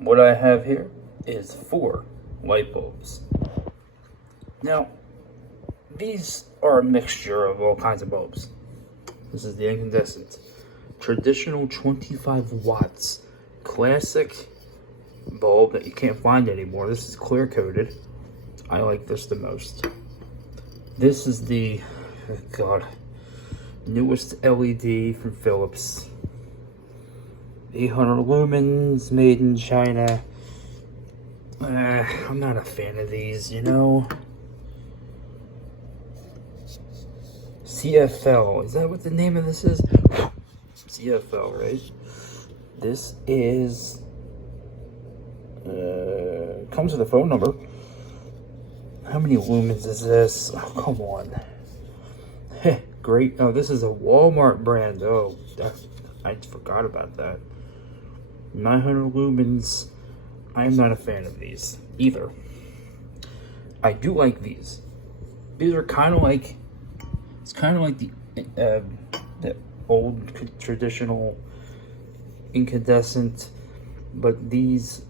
What I have here is 4 light bulbs. Now, these are a mixture of all kinds of bulbs. This is the incandescent, traditional 25 watts, classic bulb that you can't find anymore. This is clear coated. I like this the most. This is the, oh God, newest LED from Philips. 800 lumens, made in China. I'm not a fan of these, you know. CFL, is that what the name of this is? CFL, right? This is, comes with a phone number. How many lumens is this? Oh, come on. Great. Oh, this is a Walmart brand. Oh, I forgot about that. 900 lumens. I am not a fan of these either. I do like these. These are kind of like, it's kind of like the old traditional incandescent, but these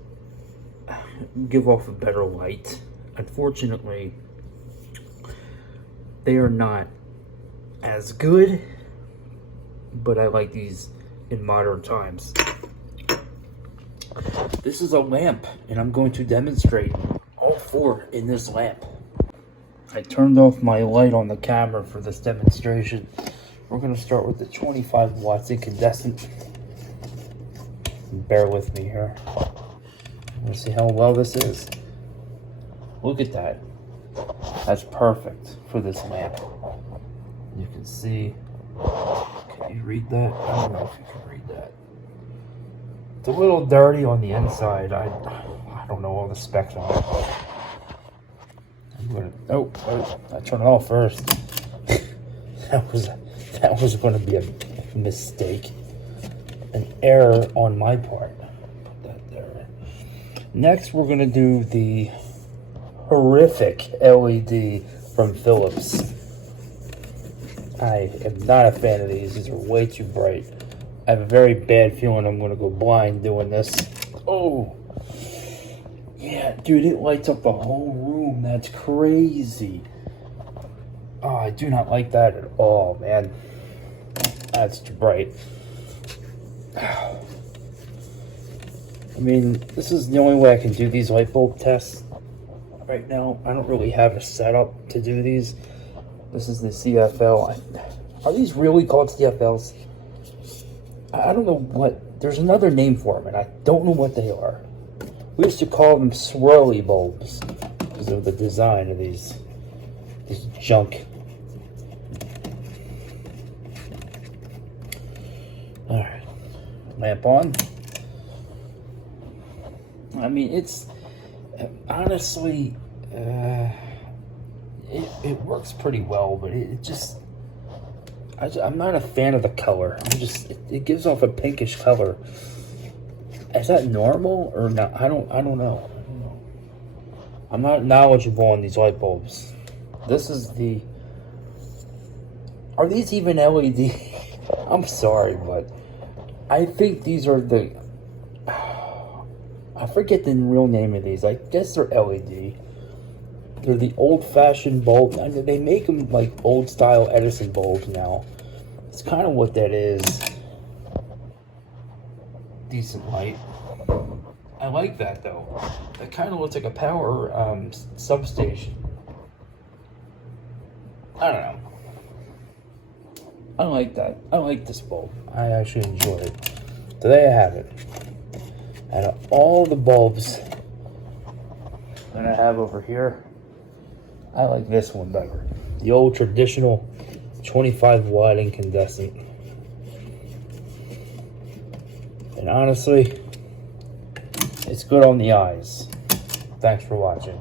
give off a better light. Unfortunately, they are not as good, but I like these in modern times. This is a lamp, and I'm going to demonstrate all 4 in this lamp. I turned off my light on the camera for this demonstration. We're going to start with the 25 watts incandescent. Bear with me here. Let's see how well this is. Look at that. That's perfect for this lamp. You can see. Can you read that? I don't know if you can read that. It's a little dirty on the inside. I don't know all the specs on it. I'm gonna, oh, I turned it off first. that was going to be a mistake, an error on my part. Put that there. Next, we're gonna do the horrific LED from Philips. I am not a fan of these. These are way too bright. I have a very bad feeling I'm going to go blind doing this. Oh, yeah, dude, it lights up the whole room. That's crazy. Oh, I do not like that at all, man. That's too bright. I mean, this is the only way I can do these light bulb tests right now. I don't really have a setup to do these. This is the CFL. Are these really called CFLs? I don't know what, there's another name for them, and I don't know what they are. We used to call them swirly bulbs because of the design of these junk. All right, lamp on. I mean, it's honestly, it works pretty well, but it just, I'm not a fan of the color. It gives off a pinkish color. Is that normal or not? I don't know. I'm not knowledgeable on these light bulbs. This is the, are these even LED? I'm sorry, but I think these are the, I forget the real name of these. I guess they're LED. They're the old-fashioned bulbs. I mean, they make them like old-style Edison bulbs now. It's kind of what that is. Decent light. I like that, though. That kind of looks like a power substation. I don't know. I like that. I like this bulb. I actually enjoy it. So there you have it. Out of all the bulbs that I have over here, I like this one better. The old traditional 25 watt incandescent. And honestly, it's good on the eyes. Thanks for watching.